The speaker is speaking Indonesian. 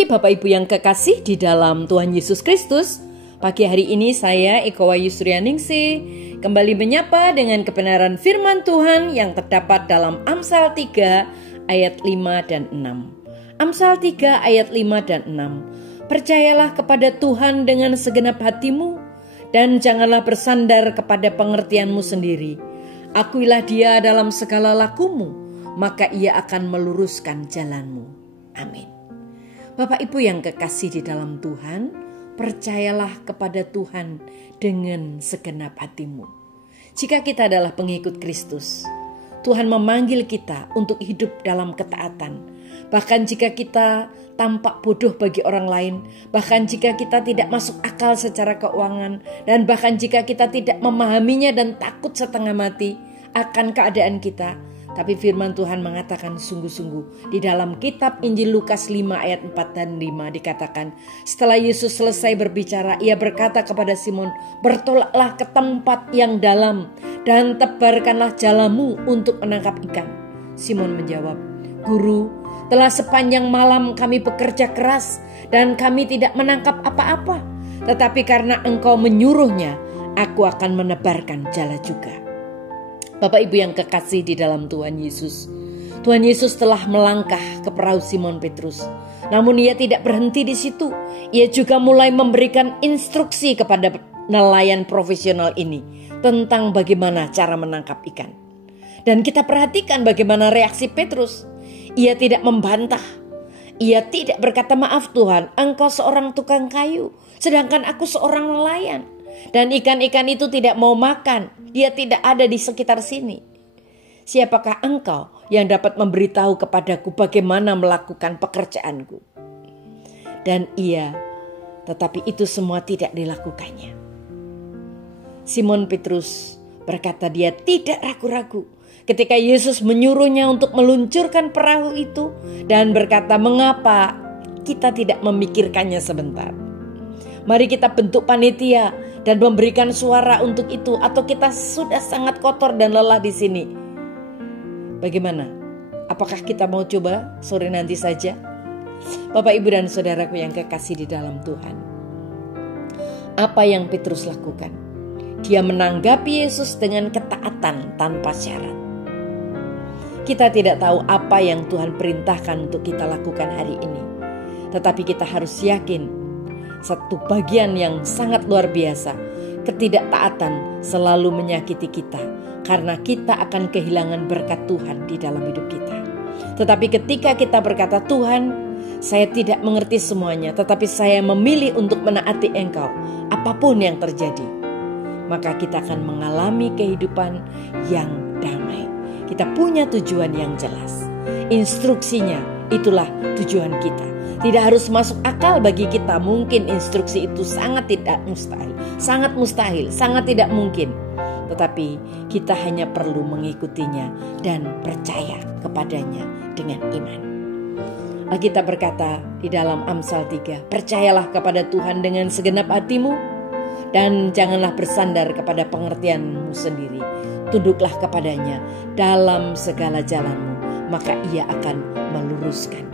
pagi Bapak Ibu yang kekasih di dalam Tuhan Yesus Kristus. Pagi hari ini saya Eko Wayu Suryaningsih kembali menyapa dengan kebenaran firman Tuhan yang terdapat dalam Amsal 3 ayat 5 dan 6. Amsal 3 ayat 5 dan 6. Percayalah kepada Tuhan dengan segenap hatimu dan janganlah bersandar kepada pengertianmu sendiri. Akuilah Dia dalam segala lakumu, maka Ia akan meluruskan jalanmu. Amin. Bapak Ibu yang kekasih di dalam Tuhan, percayalah kepada Tuhan dengan segenap hatimu. Jika kita adalah pengikut Kristus, Tuhan memanggil kita untuk hidup dalam ketaatan. Bahkan jika kita tampak bodoh bagi orang lain, bahkan jika kita tidak masuk akal secara keuangan, dan bahkan jika kita tidak memahaminya dan takut setengah mati akan keadaan kita, tapi firman Tuhan mengatakan sungguh-sungguh di dalam kitab Injil Lukas 5 ayat 4 dan 5 dikatakan, setelah Yesus selesai berbicara, Ia berkata kepada Simon, bertolaklah ke tempat yang dalam dan tebarkanlah jalamu untuk menangkap ikan. Simon menjawab, Guru, telah sepanjang malam kami bekerja keras dan kami tidak menangkap apa-apa. Tetapi karena Engkau menyuruhnya, aku akan menebarkan jala juga. Bapak Ibu yang kekasih di dalam Tuhan Yesus, Tuhan Yesus telah melangkah ke perahu Simon Petrus. Namun Ia tidak berhenti di situ. Ia juga mulai memberikan instruksi kepada nelayan profesional ini tentang bagaimana cara menangkap ikan. Dan kita perhatikan bagaimana reaksi Petrus. Ia tidak membantah. Ia tidak berkata, maaf Tuhan, Engkau seorang tukang kayu, sedangkan aku seorang nelayan. Dan ikan-ikan itu tidak mau makan. Dia tidak ada di sekitar sini. Siapakah engkau yang dapat memberitahu kepadaku bagaimana melakukan pekerjaanku? Dan tetapi itu semua tidak dilakukannya. Simon Petrus berkata dia tidak ragu-ragu ketika Yesus menyuruhnya untuk meluncurkan perahu itu dan berkata, mengapa kita tidak memikirkannya sebentar? Mari kita bentuk panitia dan memberikan suara untuk itu, atau kita sudah sangat kotor dan lelah di sini. Bagaimana? Apakah kita mau coba sore nanti saja? Bapak, Ibu dan saudaraku yang kekasih di dalam Tuhan, apa yang Petrus lakukan? Dia menanggapi Yesus dengan ketaatan tanpa syarat. Kita tidak tahu apa yang Tuhan perintahkan untuk kita lakukan hari ini, tetapi kita harus yakin satu bagian yang sangat luar biasa, ketidaktaatan selalu menyakiti kita karena kita akan kehilangan berkat Tuhan di dalam hidup kita. Tetapi ketika kita berkata, Tuhan, saya tidak mengerti semuanya, tetapi saya memilih untuk menaati Engkau apapun yang terjadi, maka kita akan mengalami kehidupan yang damai. Kita punya tujuan yang jelas. Instruksinya itulah tujuan kita. Tidak harus masuk akal bagi kita. Mungkin instruksi itu sangat mustahil, sangat tidak mungkin. Tetapi kita hanya perlu mengikutinya dan percaya kepadanya dengan iman. Alkitab berkata di dalam Amsal 3, percayalah kepada Tuhan dengan segenap hatimu dan janganlah bersandar kepada pengertianmu sendiri. Tunduklah kepadanya dalam segala jalanmu, maka Ia akan meluruskan